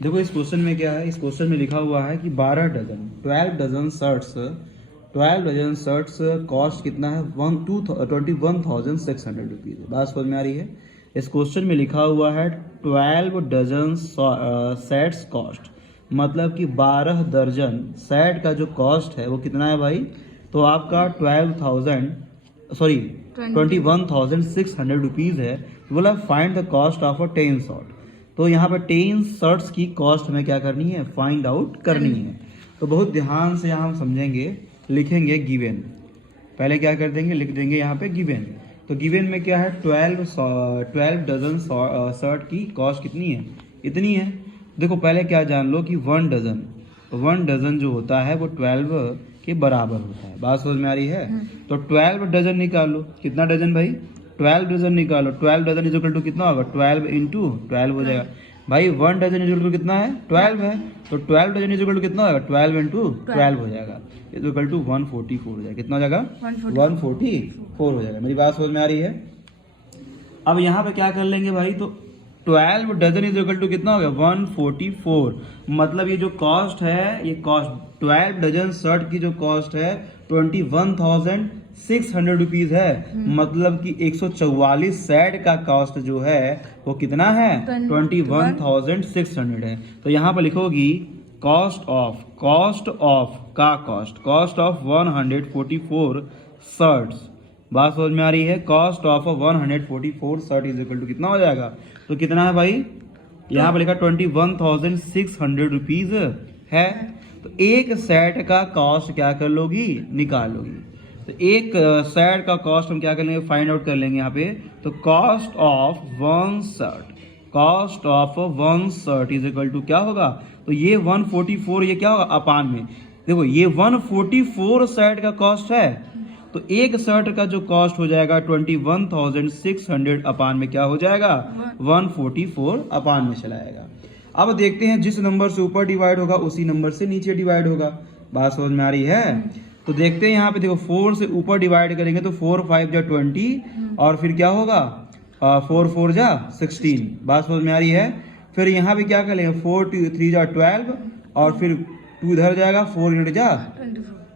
देखो इस क्वेश्चन में क्या है, इस क्वेश्चन में लिखा हुआ है कि 12 डजन शर्ट्स कॉस्ट कितना है 21,600 रुपीज़। बात समझ में आ रही है। इस क्वेश्चन में लिखा हुआ है 12 डजन सेट्स कॉस्ट, मतलब कि 12 दर्जन सेट का जो कॉस्ट है वो कितना है भाई, तो आपका 21,600 रुपीज़ है। बोला find the cost of a 10 shirt. तो यहाँ पर 10 शर्ट्स की कॉस्ट हमें क्या करनी है, फाइंड आउट करनी है। तो बहुत ध्यान से यहाँ हम समझेंगे, लिखेंगे गिवन। पहले क्या कर देंगे, लिख देंगे यहाँ पे गिवन। तो गिवन में क्या है, 12 डजन शर्ट की कॉस्ट कितनी है, इतनी है। देखो पहले क्या जान लो कि 1 डजन जो होता है वो 12 के बराबर होता है। बात समझ में आ रही है। तो 12 डजन निकालो, कितना डजन भाई, 12 डजन निकालो। 12 डजन इज इक्वल टू कितना होगा, 12 इंटू 12 हो जाएगा भाई। 1 डजन इज इक्वल टू कितना है, 12 है। तो 12 डजन इज इक्वल टू कितना होगा, 12 इंटू 12 हो जाएगा, इज इक्वल टू 144 हो जाएगा। कितना हो जाएगा, 144 हो जाएगा। मेरी बात समझ में आ रही है। अब यहाँ पे क्या कर लेंगे भाई, तो 12 डजन इज इक्वल टू कितना हो गया, 144। मतलब ये जो कॉस्ट है, ये कॉस्ट 12 डजन शर्ट की जो कॉस्ट है 21,600 रुपीज है। मतलब कि 144 सेट का कॉस्ट जो है वो कितना है, 21,600 है। तो यहाँ पर लिखोगी cost of cost of 144 shirts. बात समझ में आ रही है। Cost of 144 shirt is equal to कितना हो जाएगा, तो कितना है भाई, यहाँ पर लिखा 21,600 रुपीज है। तो एक सेट का कॉस्ट क्या कर लोगी, निकाल लोगी। तो एक सेट का कॉस्ट हम क्या कर लेंगे, फाइंड आउट कर लेंगे यहाँ पे। तो cost of one shirt is equal to क्या होगा, तो ये 144, ये क्या होगा अपान में। देखो ये 144 सेट का कॉस्ट है, तो एक शर्ट का जो कॉस्ट हो जाएगा 21,600 अपान में क्या हो जाएगा, 144 अपान में चला जाएगा। अब देखते हैं जिस नंबर से ऊपर डिवाइड होगा उसी नंबर से नीचे डिवाइड होगा। बात समझ में आ रही है। तो देखते हैं यहाँ पे, देखो 4 से ऊपर डिवाइड करेंगे तो 4 5 जा 20 और फिर क्या होगा 4 4 जा 16। बात समझ में आ रही है। फिर यहाँ पे क्या करेंगे, 4 3 जा 12 और फिर 2 इधर जाएगा, 4 8 जा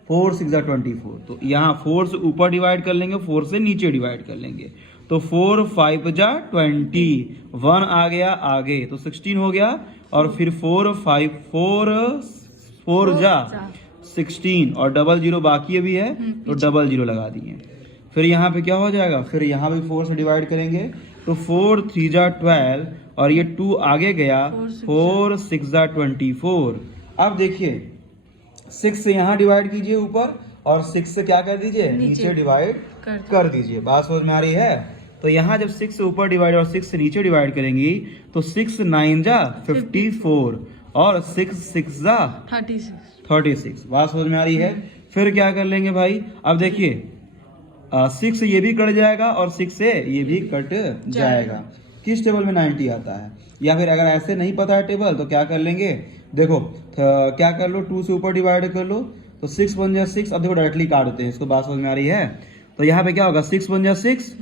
4 6 जा 24। तो यहाँ 4 से ऊपर डिवाइड कर लेंगे, 4 से नीचे डिवाइड कर लेंगे। तो 4 5 जा 20, 1 आ गया आगे तो 16 हो गया। और फिर 4 5 4 जा 16 और 00 बाकी अभी है तो 00 लगा दिए। फिर यहाँ पे क्या हो जाएगा, फिर यहाँ पे 4 से डिवाइड करेंगे तो 4 3 जा 12 और ये 2 आगे गया, 4 6 जा 24। अब देखिए 6 से यहाँ डिवाइड कीजिए ऊपर और 6 से क्या कर दीजिए, नीचे डिवाइड कर दीजिए। बात समझ में आ रही है। तो यहाँ जब 6 से ऊपर डिवाइड और 6 से नीचे डिवाइड करेंगी तो 6 9 जा 54 और 6 6 जा 36। बात समझ में आ रही है। फिर क्या कर लेंगे भाई, अब देखिए 6 से ये भी कट जाएगा और 6 से ये भी कट जाएगा। किस टेबल में 90 आता है, या फिर अगर ऐसे नहीं पता है टेबल तो क्या कर लेंगे, देखो क्या कर लो, 2 से ऊपर डिवाइड कर लो तो 6 बन जा 6। अब देखो डायरेक्टली काट देते हैं इसको। बात समझ में आ रही है। तो यहाँ पे क्या होगा, 6 बन जा 6,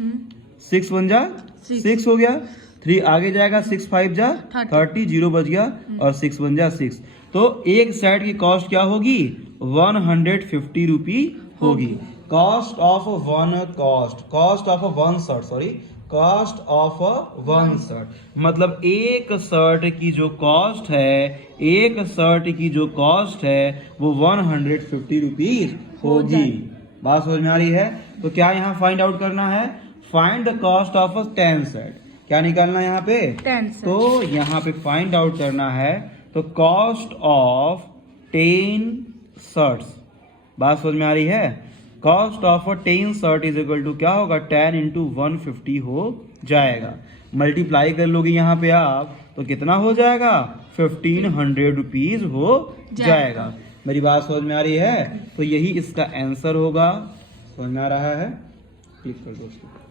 6 बन जा 6 हो गया। 3 आगे जाएगा, 6 5 जा 30, 0 बच गया और 6 बन जा 6। तो एक सेट की कॉस्ट क्या होगी, 150 रुपी होगी। कॉस्ट ऑफ वन शर्ट, मतलब एक शर्ट की जो कॉस्ट है, वो 150 रुपीज होगी। बात समझ में आ रही है। तो क्या यहाँ फाइंड आउट करना है, find the cost of 10 shirt. क्या निकालना है यहाँ पे, 10 तो यहाँ पे फाइंड आउट करना है तो कॉस्ट ऑफ 10 शर्ट्स। बात समझ में आ रही है। Cost of 10 shirt is equal to क्या होगा, 10 इंटू 150 हो जाएगा। मल्टीप्लाई कर लोगे यहाँ पे आप तो कितना हो जाएगा, 1500 रुपीज हो जाएगा। मेरी बात समझ में आ रही है। तो यही इसका आंसर होगा। समझ में आ रहा है, क्लिक कर दो उसको।